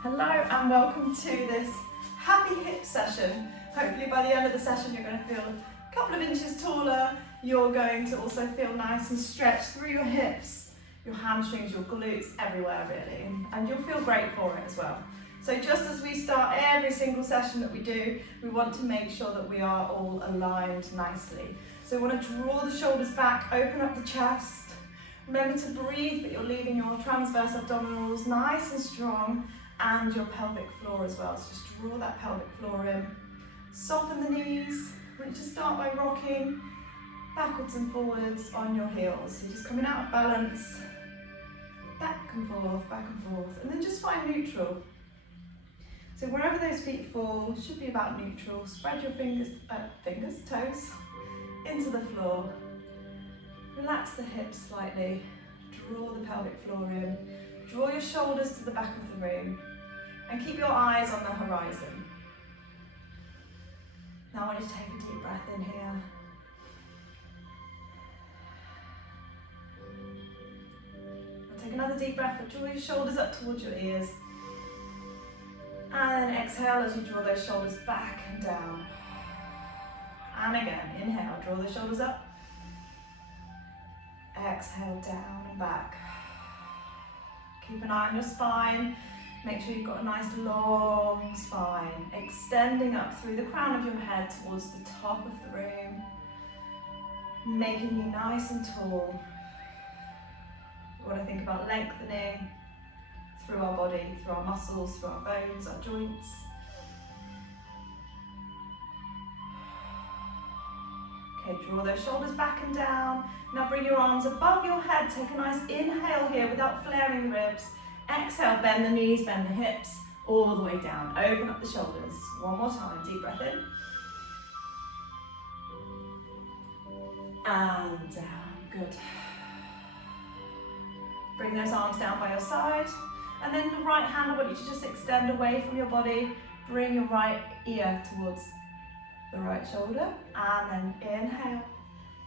Hello and welcome to this happy hip session. Hopefully by the end of the session you're going to feel a couple of inches taller. You're going to also feel nice and stretched through your hips, your hamstrings, your glutes, everywhere really. And you'll feel great for it as well. So just as we start every single session that we do, we want to make sure that we are all aligned nicely. So we want to draw the shoulders back, open up the chest. Remember to breathe, but you're leaving your transverse abdominals nice and strong and your pelvic floor as well. So just draw that pelvic floor in. Soften the knees. I want you to start by rocking backwards and forwards on your heels. So you're just coming out of balance, back and forth, and then just find neutral. So wherever those feet fall, should be about neutral. Spread your toes into the floor. Relax the hips slightly, draw the pelvic floor in, draw your shoulders to the back of the room and keep your eyes on the horizon. Now I want you to take a deep breath in here. And take another deep breath, but draw your shoulders up towards your ears. And then exhale as you draw those shoulders back and down. And again, inhale, draw the shoulders up. Exhale, down and back. Keep an eye on your spine. Make sure you've got a nice long spine, extending up through the crown of your head towards the top of the room, making you nice and tall. We want to think about lengthening through our body, through our muscles, through our bones, our joints. Okay, draw those shoulders back and down. Now bring your arms above your head. Take a nice inhale here without flaring the ribs. Exhale, bend the knees, bend the hips, all the way down. Open up the shoulders. One more time, deep breath in. And down, good. Bring those arms down by your side. And then the right hand, I want you to just extend away from your body. Bring your right ear towards the right shoulder. And then inhale.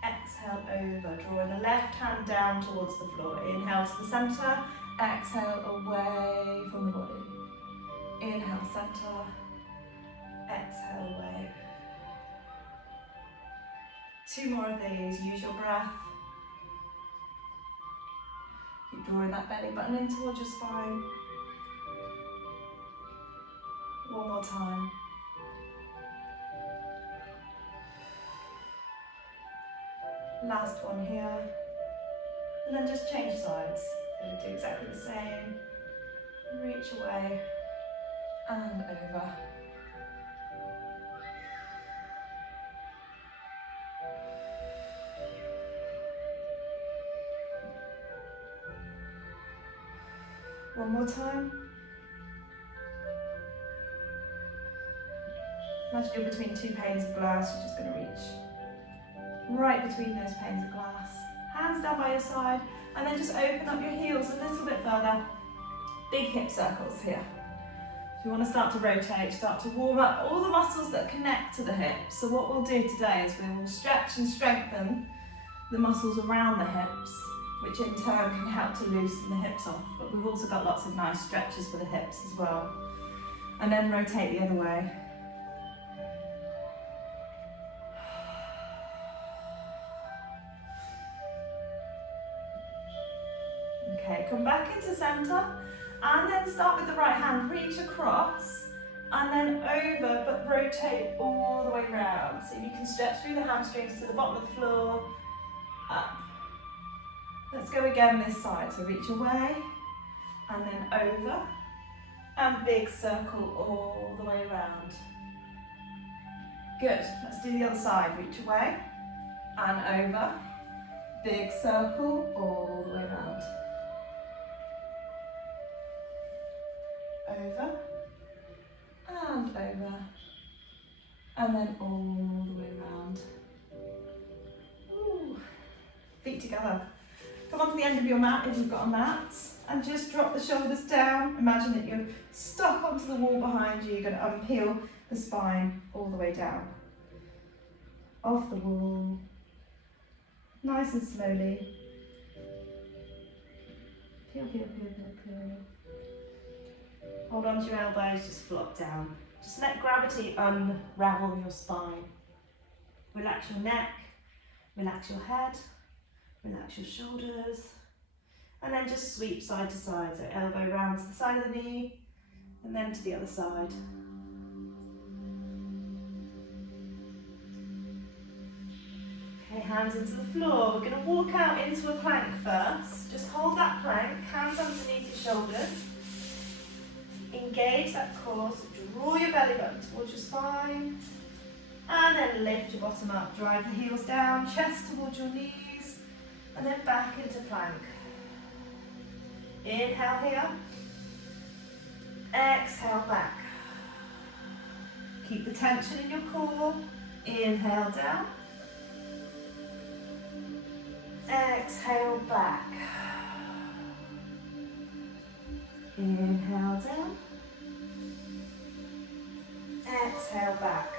Exhale over, drawing the left hand down towards the floor. Inhale to the center, exhale away from the body. Inhale, center, exhale away. 2 more of these, use your breath. Keep drawing that belly button in towards your spine. One more time. Last one here, and then just change sides. So we do exactly the same. Reach away and over. One more time. Imagine you're between 2 panes of glass, you're just going to reach right between those panes of glass. Hands down by your side, and then just open up your heels a little bit further. Big hip circles here. So you want to start to rotate, start to warm up all the muscles that connect to the hips. So what we'll do today is we will stretch and strengthen the muscles around the hips, which in turn can help to loosen the hips off. But we've also got lots of nice stretches for the hips as well. And then rotate the other way. Okay, come back into center and then start with the right hand, reach across and then over, but rotate all the way round. So you can stretch through the hamstrings to the bottom of the floor, up. Let's go again this side, so reach away and then over and big circle all the way around. Good, let's do the other side, reach away and over, big circle all the way around. Over and over and then all the way around. Ooh. Feet together. Come onto the end of your mat if you've got a mat and just drop the shoulders down. Imagine that you're stuck onto the wall behind you. You're going to unpeel the spine all the way down. Off the wall. Nice and slowly. Peel, peel, peel, peel, peel. Hold on to your elbows, just flop down. Just let gravity unravel your spine. Relax your neck, relax your head, relax your shoulders, and then just sweep side to side. So elbow round to the side of the knee, and then to the other side. Okay, hands into the floor. We're going to walk out into a plank first. Just hold that plank, hands underneath your shoulders. Engage that core, so draw your belly button towards your spine. And then lift your bottom up. Drive the heels down, chest towards your knees. And then back into plank. Inhale here. Exhale back. Keep the tension in your core. Inhale down. Exhale back. Inhale down. Exhale back.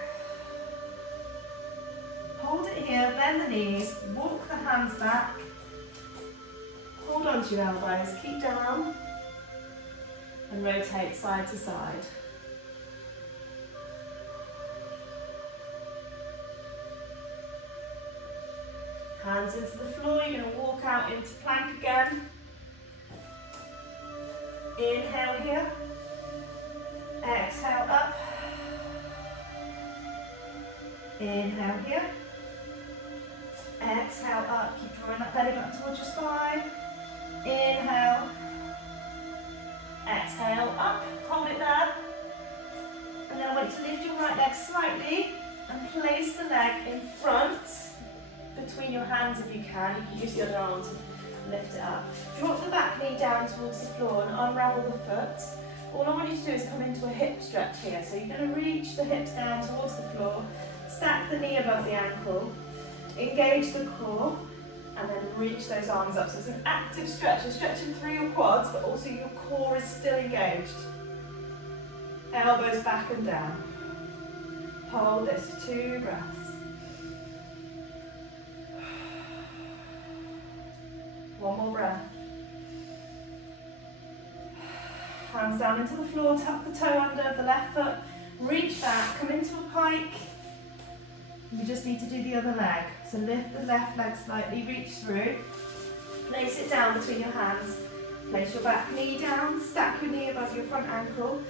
Hold it here, bend the knees, walk the hands back. Hold on to your elbows, keep down. And rotate side to side. Hands into the floor, you're going to walk out into plank again. Inhale here. Exhale up. Inhale here. Exhale up. Keep drawing that belly button towards your spine. Inhale. Exhale up. Hold it there. And then I want you to lift your right leg slightly and place the leg in front between your hands if you can. You can use the other arm to lift it up. Drop the back knee down towards the floor and unravel the foot. All I want you to do is come into a hip stretch here. So you're going to reach the hips down towards the floor, stack the knee above the ankle, engage the core, and then reach those arms up. So it's an active stretch. You're stretching through your quads, but also your core is still engaged. Elbows back and down. Hold this, 2 breaths. One more breath. Hands down into the floor, tuck the toe under the left foot, reach back, come into a pike. You just need to do the other leg. So lift the left leg slightly, reach through, place it down between your hands, place your back knee down, stack your knee above your front ankle,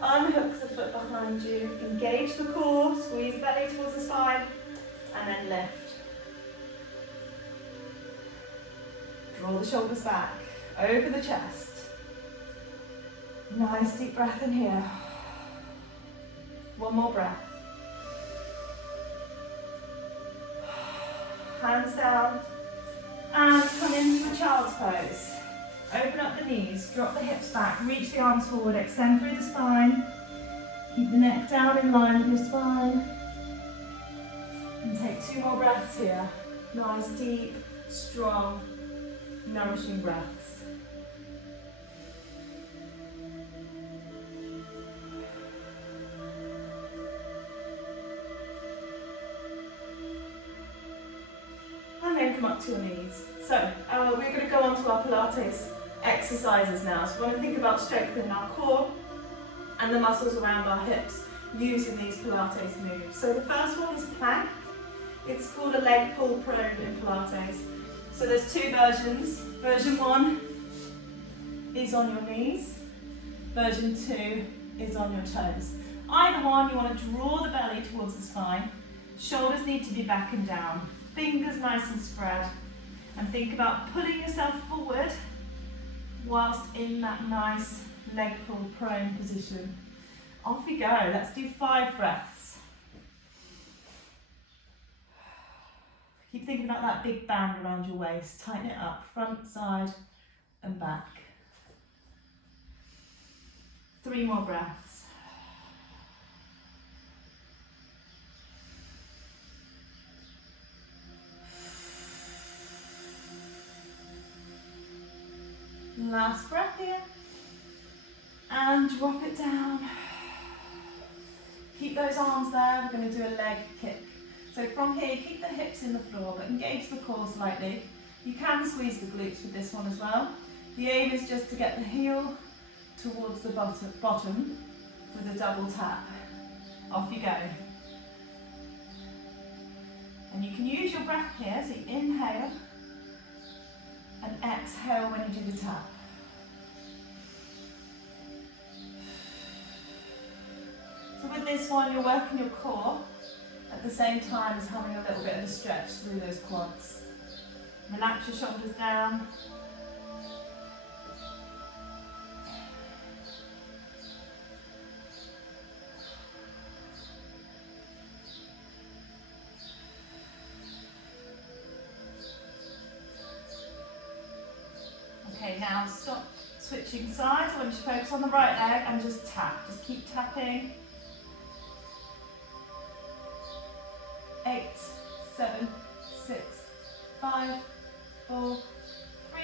unhook the foot behind you, engage the core, squeeze the belly towards the spine, and then lift. Draw the shoulders back, over the chest. Nice deep breath in here. One more breath. Hands down and come into a child's pose. Open up the knees, drop the hips back, reach the arms forward, extend through the spine. Keep the neck down in line with your spine. And take 2 more breaths here. Nice, deep, strong, nourishing breaths. And then come up to your knees. So we're going to go on to our Pilates exercises now. So we're going to think about strengthening our core and the muscles around our hips using these Pilates moves. So the first one is plank. It's called a leg pull prone in Pilates. So there's 2 versions. Version 1 is on your knees. Version 2 is on your toes. Either one, you want to draw the belly towards the spine. Shoulders need to be back and down. Fingers nice and spread. And think about pulling yourself forward whilst in that nice leg pull prone position. Off we go. Let's do 5 breaths. Keep thinking about that big band around your waist. Tighten it up, front, side, and back. 3 more breaths. Last breath here. And drop it down. Keep those arms there. We're going to do a leg kick. So from here, keep the hips in the floor, but engage the core slightly. You can squeeze the glutes with this one as well. The aim is just to get the heel towards the bottom with a double tap. Off you go. And you can use your breath here, so you inhale and exhale when you do the tap. So with this one, you're working your core at the same time as having a little bit of a stretch through those quads. Relax your shoulders down. Okay, now stop switching sides. I want you to focus on the right leg and just tap. Just keep tapping. 8, 7, 6, 5, 4, 3,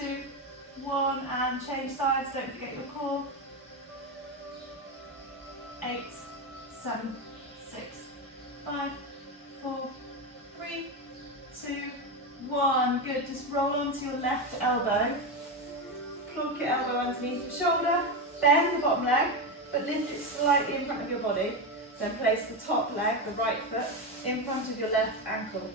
2, 1, and change sides. Don't forget your core. 8, 7, 6, 5, 4, 3, 2, 1. Good. Just roll onto your left elbow. Plonk your elbow underneath your shoulder. Bend the bottom leg, but lift it slightly in front of your body. Then place the top leg, the right foot, in front of your left ankle.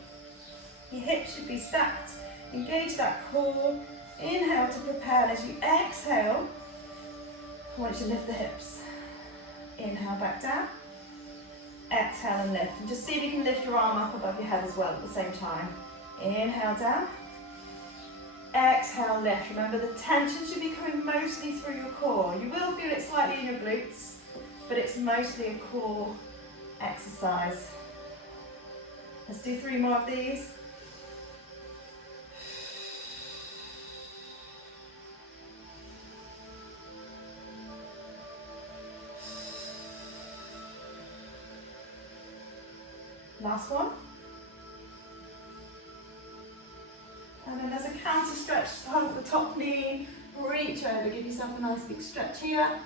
Your hips should be stacked. Engage that core. Inhale to prepare, and as you exhale, I want you to lift the hips. Inhale back down. Exhale and lift. And just see if you can lift your arm up above your head as well at the same time. Inhale down. Exhale, lift. Remember, the tension should be coming mostly through your core. You will feel it slightly in your glutes, but it's mostly a core exercise. Let's do 3 more of these. Last one. And then there's a counter stretch, so hold the top knee, reach over, give yourself a nice big stretch here.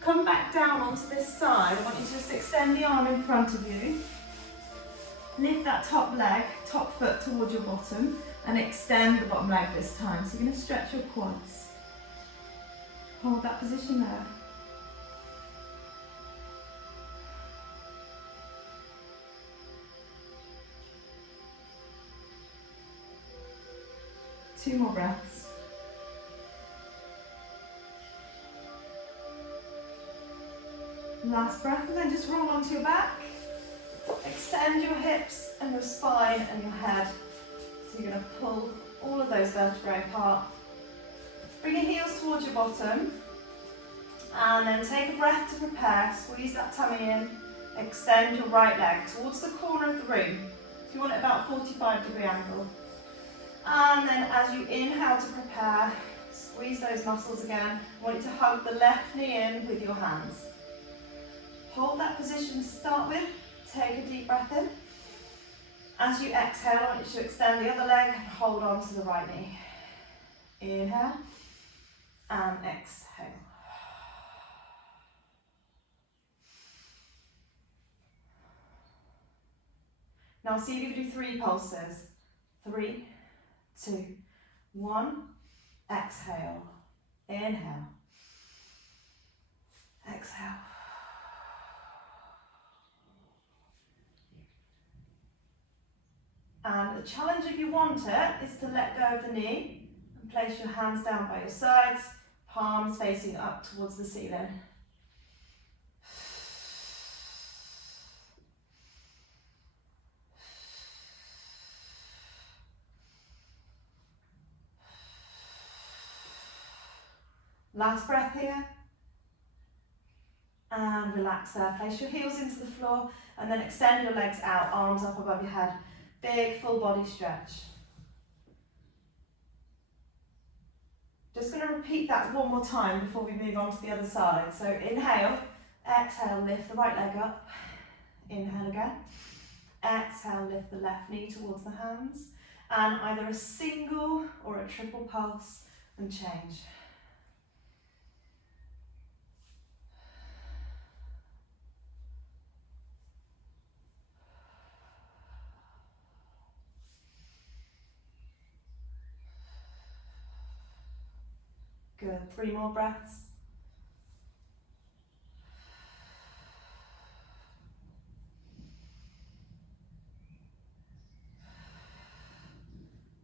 Come back down onto this side. I want you to just extend the arm in front of you. Lift that top leg, top foot towards your bottom, and extend the bottom leg this time. So you're going to stretch your quads. Hold that position there. Two more breaths. Last breath, and then just roll onto your back. Extend your hips and your spine and your head. So you're going to pull all of those vertebrae apart. Bring your heels towards your bottom. And then take a breath to prepare. Squeeze that tummy in. Extend your right leg towards the corner of the room. So you want it about 45-degree angle. And then as you inhale to prepare, squeeze those muscles again. I want you to hug the left knee in with your hands. Hold that position to start with. Take a deep breath in. As you exhale, I want you to extend the other leg and hold on to the right knee. Inhale and exhale. Now see if you can do 3 pulses. 3, 2, 1. Exhale. Inhale. Exhale. And the challenge, if you want it, is to let go of the knee and place your hands down by your sides, palms facing up towards the ceiling. Last breath here. And relax there. Place your heels into the floor and then extend your legs out, arms up above your head. Big full body stretch. Just going to repeat that one more time before we move on to the other side. So inhale, exhale, lift the right leg up. Inhale again. Exhale, lift the left knee towards the hands. And either a single or a triple pulse and change. Good, 3 more breaths.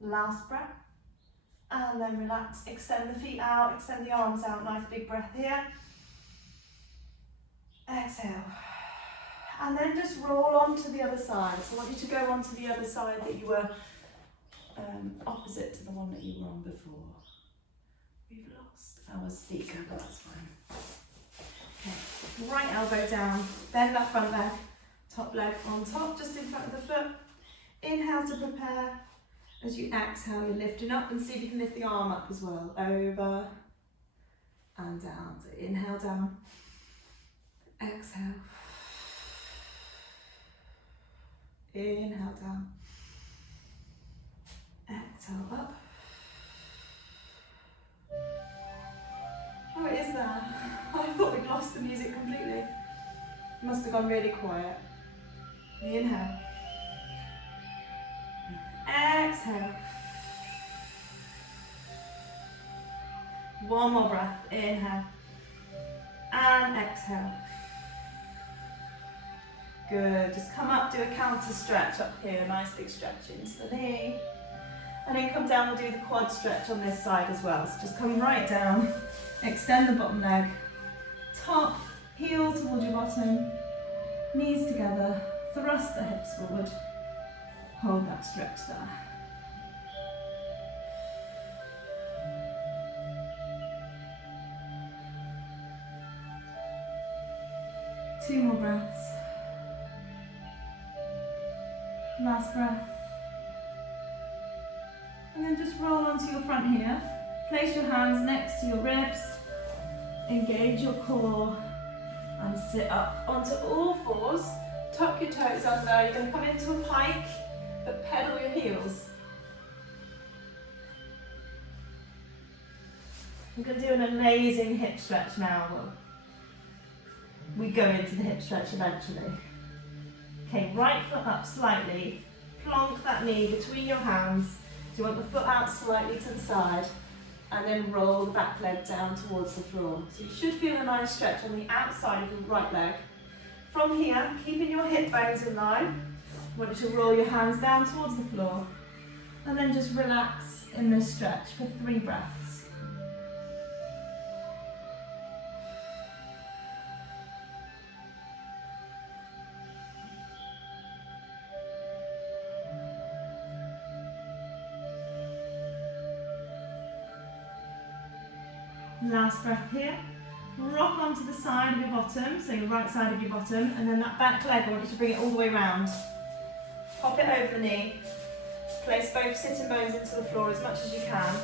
Last breath. And then relax, extend the feet out, extend the arms out, nice big breath here. Exhale. And then just roll on to the other side. So I want you to go on to the other side that you were opposite to the one that you were on before. We've lost our speaker, but that's fine. Okay, right elbow down, bend that front leg, top leg on top, just in front of the foot. Inhale to prepare. As you exhale, you're lifting up, and see if you can lift the arm up as well. Over and down. So inhale down, exhale. Inhale down, exhale up. Oh, it is there. I thought we'd lost the music completely. It must have gone really quiet. Inhale. Exhale. One more breath. Inhale. And exhale. Good. Just come up, do a counter stretch up here. Nice big stretch into the knee. And then come down, we'll do the quad stretch on this side as well. So just come right down. Extend the bottom leg. Top, heel towards your bottom. Knees together. Thrust the hips forward. Hold that stretch there. Two more breaths. Last breath. And then just roll onto your front here. Place your hands next to your ribs. Engage your core and sit up onto all fours. Tuck your toes under. You're going to come into a pike, but pedal your heels. We're going to do an amazing hip stretch now. We go into the hip stretch eventually. Okay, right foot up slightly. Plonk that knee between your hands. So you want the foot out slightly to the side. And then roll the back leg down towards the floor. So you should feel a nice stretch on the outside of your right leg. From here, keeping your hip bones in line, I want you to roll your hands down towards the floor. And then just relax in this stretch for 3 breaths. Last breath here. Rock onto the side of your bottom, so your right side of your bottom, and then that back leg, I want you to bring it all the way round. Pop it over the knee. Place both sitting bones into the floor as much as you can,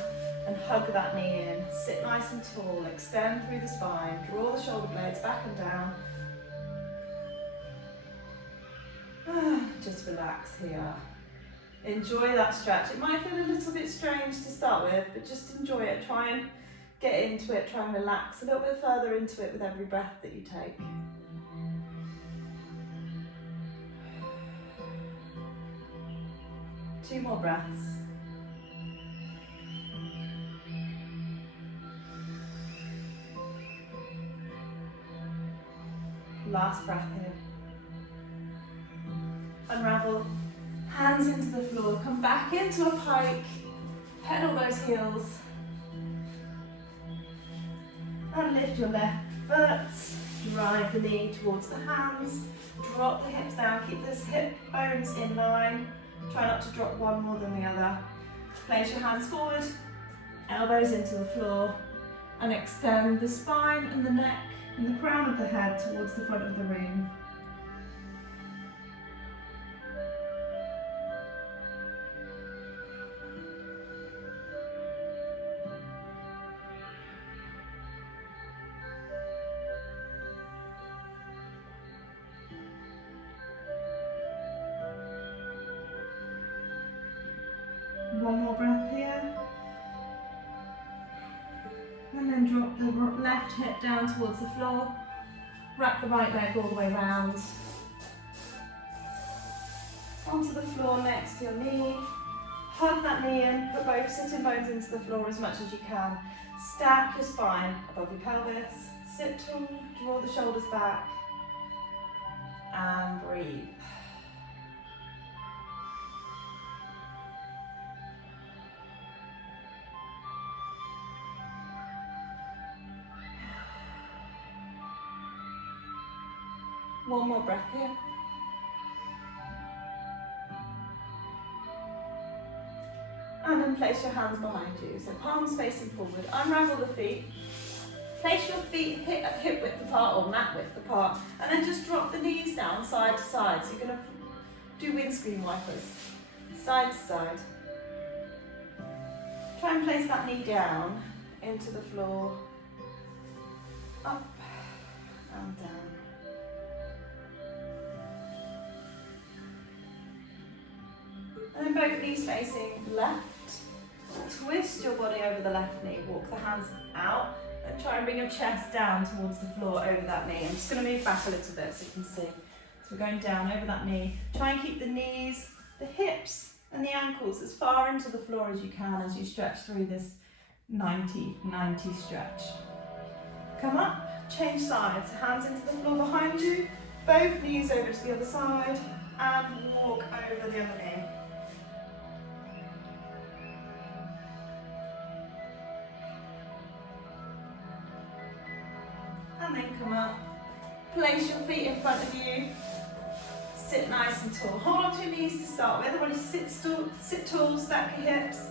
and hug that knee in. Sit nice and tall, extend through the spine, draw the shoulder blades back and down. Just relax here. Enjoy that stretch. It might feel a little bit strange to start with, but just enjoy it. Try and get into it, try and relax a little bit further into it with every breath that you take. Two more breaths. Last breath here. Unravel, hands into the floor, come back into a pike, pedal those heels. And lift your left foot, drive the knee towards the hands, drop the hips down, keep those hip bones in line, try not to drop one more than the other. Place your hands forward, elbows into the floor, and extend the spine and the neck and the crown of the head towards the front of the room. One more breath here. And then drop the left hip down towards the floor. Wrap the right leg all the way round. Onto the floor next to your knee. Hug that knee in, put both sitting bones into the floor as much as you can. Stack your spine above your pelvis. Sit tall, draw the shoulders back, and breathe. One more breath here. And then place your hands behind you. So palms facing forward. Unravel the feet. Place your feet hip width apart or mat width apart. And then just drop the knees down side to side. So you're going to do windscreen wipers. Side to side. Try and place that knee down into the floor. Up and down. And then both knees facing left. Twist your body over the left knee. Walk the hands out and try and bring your chest down towards the floor over that knee. I'm just going to move back a little bit so you can see. So we're going down over that knee. Try and keep the knees, the hips and the ankles as far into the floor as you can as you stretch through this 90-90 stretch. Come up, change sides. Hands into the floor behind you. Both knees over to the other side and walk over the other knee. And then come up, place your feet in front of you, sit nice and tall. Hold on to your knees to start with. Everybody sit tall, stack your hips,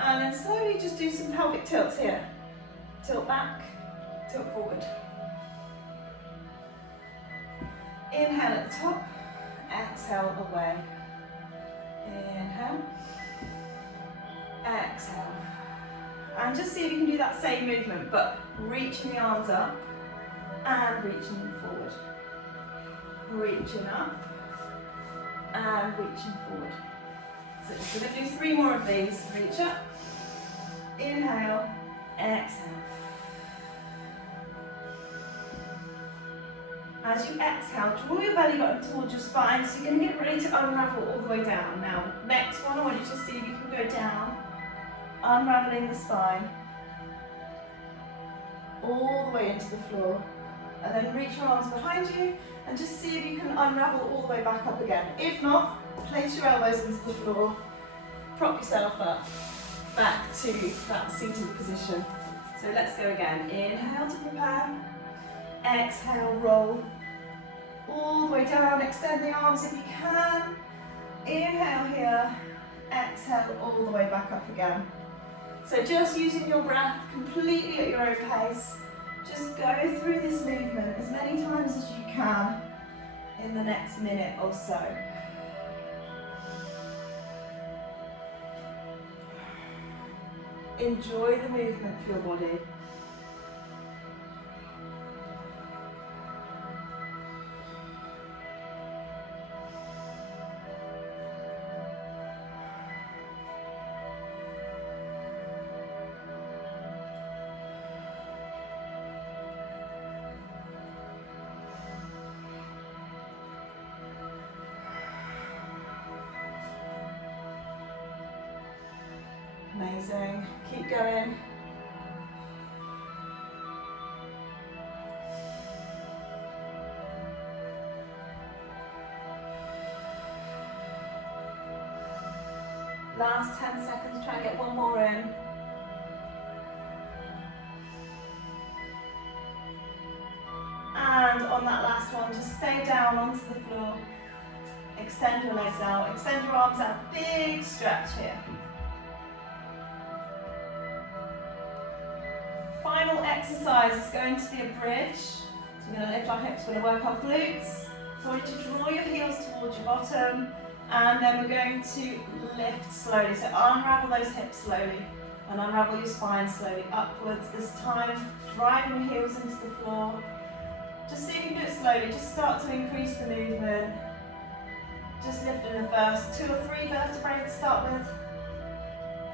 and then slowly just do some pelvic tilts here. Tilt back, tilt forward. Inhale at the top, exhale away. Inhale, exhale. And just see if you can do that same movement, but reaching the arms up. And reaching them forward. Reaching up and reaching forward. So just going to do 3 more of these. Reach up, inhale, exhale. As you exhale, draw your belly button towards your spine, so you're going to get ready to unravel all the way down. Now, next one, I want you to see if you can go down, unraveling the spine, all the way into the floor. And then reach your arms behind you and just see if you can unravel all the way back up again. If not, place your elbows into the floor, prop yourself up, back to that seated position. So let's go again. Inhale to prepare, exhale, roll, all the way down, extend the arms if you can. Inhale here, exhale all the way back up again. So just using your breath completely at your own pace. Just go through this movement as many times as you can in the next minute or so. Enjoy the movement for your body. Amazing. Keep going. Last 10 seconds, try and get one more in. And on that last one, just stay down onto the floor. Extend your legs out, extend your arms out. Big stretch here. Final exercise is going to be a bridge. So we're going to lift our hips, we're going to work our glutes. So I want you to draw your heels towards your bottom, and then we're going to lift slowly. So unravel those hips slowly, and unravel your spine slowly upwards this time. Driving your heels into the floor. Just see if you can do it slowly, just start to increase the movement. Just lifting the first 2 or 3 vertebrae to start with,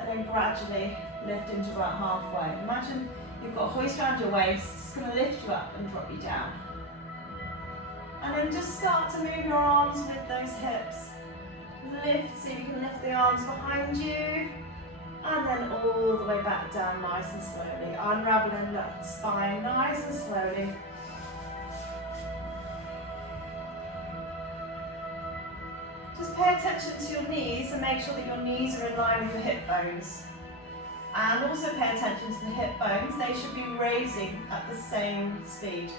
and then gradually lift into about halfway. Imagine you've got a hoist around your waist, it's going to lift you up and drop you down. And then just start to move your arms with those hips. Lift, see if you can lift the arms behind you. And then all the way back down nice and slowly. Unraveling the spine nice and slowly. Just pay attention to your knees and make sure that your knees are in line with your hip bones. And also pay attention to the hip bones. They should be raising at the same speed.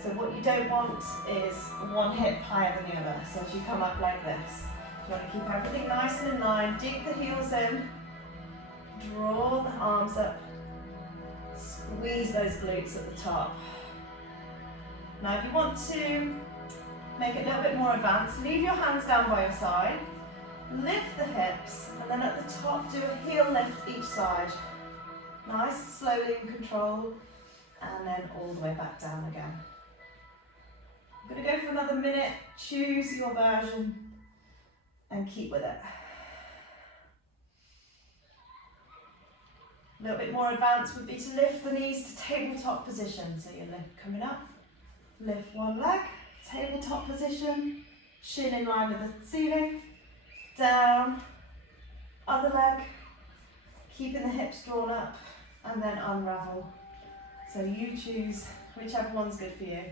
So what you don't want is one hip higher than the other. So as you come up like this, you want to keep everything nice and in line. Dig the heels in. Draw the arms up. Squeeze those glutes at the top. Now if you want to make it a little bit more advanced, leave your hands down by your side. Lift the hips, and then at the top do a heel lift each side. Nice, slowly in control, and then all the way back down again. I'm going to go for another minute. Choose your version and keep with it. A little bit more advanced would be to lift the knees to tabletop position. So you're coming up, lift one leg, tabletop position, shin in line with the ceiling, down, other leg, keeping the hips drawn up, and then unravel. So you choose whichever one's good for you.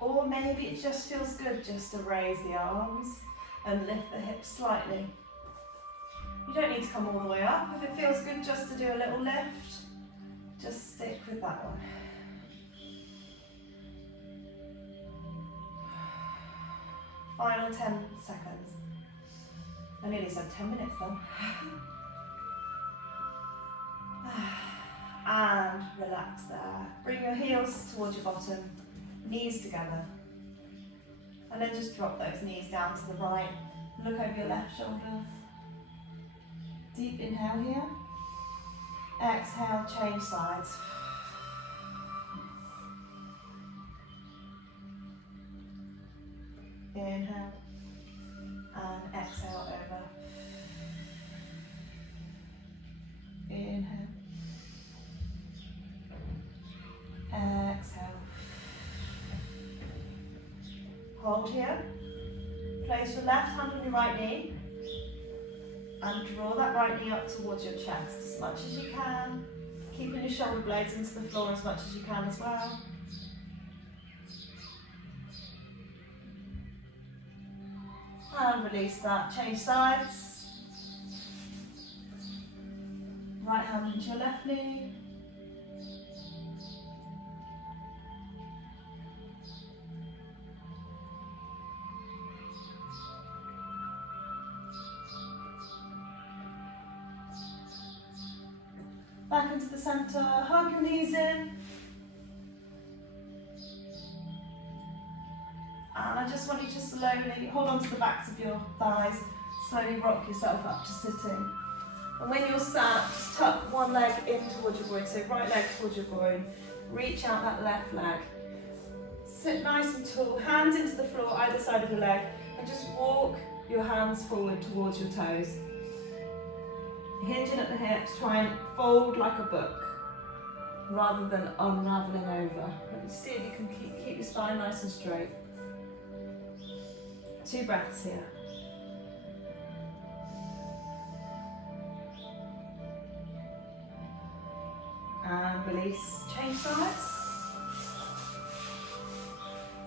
Or maybe it just feels good just to raise the arms and lift the hips slightly. You don't need to come all the way up. If it feels good just to do a little lift, just stick with that one. Final 10 seconds. I nearly said 10 minutes then. And relax there. Bring your heels towards your bottom, knees together. And then just drop those knees down to the right. Look over your left shoulder. Deep inhale here. Exhale, change sides. Inhale and exhale over. Inhale. Exhale. Hold here. Place your left hand on your right knee and draw that right knee up towards your chest as much as you can. Keeping your shoulder blades into the floor as much as you can as well. And release that. Change sides. Right hand into your left knee. Back into the centre, hug your knees in. And I just want you to slowly hold on to the backs of your thighs, slowly rock yourself up to sitting. And when you're sat, just tuck one leg in towards your groin, so right leg towards your groin, reach out that left leg. Sit nice and tall, hands into the floor either side of your leg, and just walk your hands forward towards your toes. Hinging at the hips, try and fold like a book, rather than unraveling over. Let me see if you can keep your spine nice and straight. 2 breaths here. And release, change sides.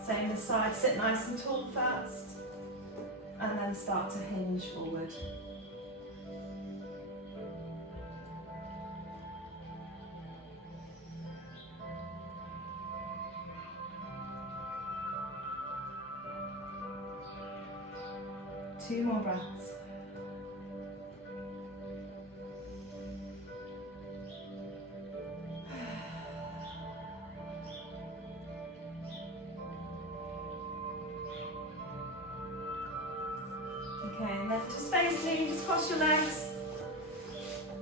Same this side, sit nice and tall first. And then start to hinge forward. Two more breaths. Okay, and then just face lean, just cross your legs.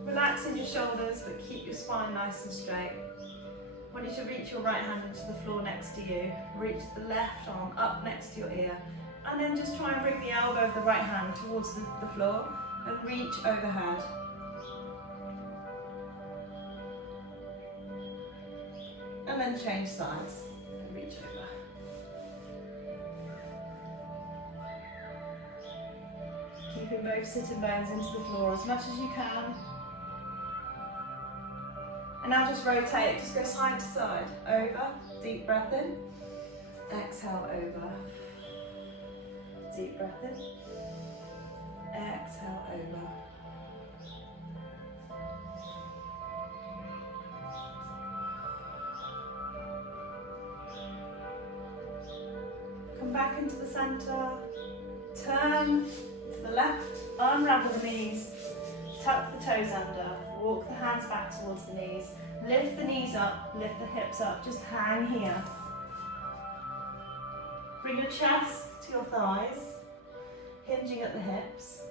Relax in your shoulders, but keep your spine nice and straight. I want you to reach your right hand into the floor next to you. Reach the left arm up next to your ear. And then just try and bring the elbow of the right hand towards the floor and reach overhead. And then change sides and reach over. bring both sitting bones into the floor as much as you can. And now just rotate, just go side to side. Over, deep breath in. Exhale, over. Deep breath in. Exhale, over. Come back into the centre. Turn to the left, unravel the knees. Tuck the toes under. Walk the hands back towards the knees. Lift the knees up, lift the hips up. Just hang here. Bring your chest to your thighs, hinging at the hips.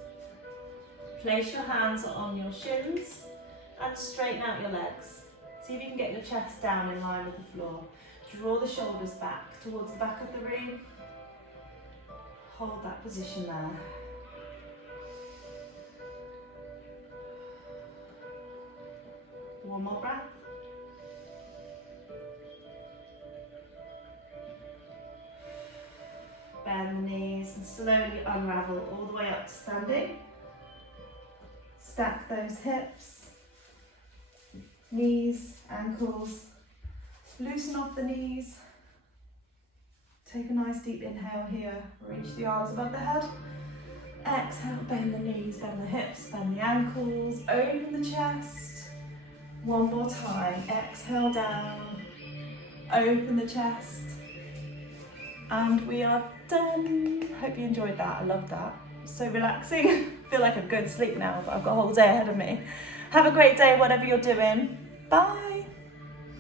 Place your hands on your shins and straighten out your legs. See if you can get your chest down in line with the floor. Draw the shoulders back towards the back of the room. Hold that position there. One more breath. Bend the knees and slowly unravel all the way up to standing. Stack those hips, knees, ankles. Loosen off the knees. Take a nice deep inhale here. Reach the arms above the head. Exhale, bend the knees, bend the hips, bend the ankles. Open the chest. One more time. Exhale down. Open the chest. And we are done. Hope you enjoyed that. I love that. So relaxing. I feel like a good sleep now, but I've got a whole day ahead of me. Have a great day, whatever you're doing. Bye.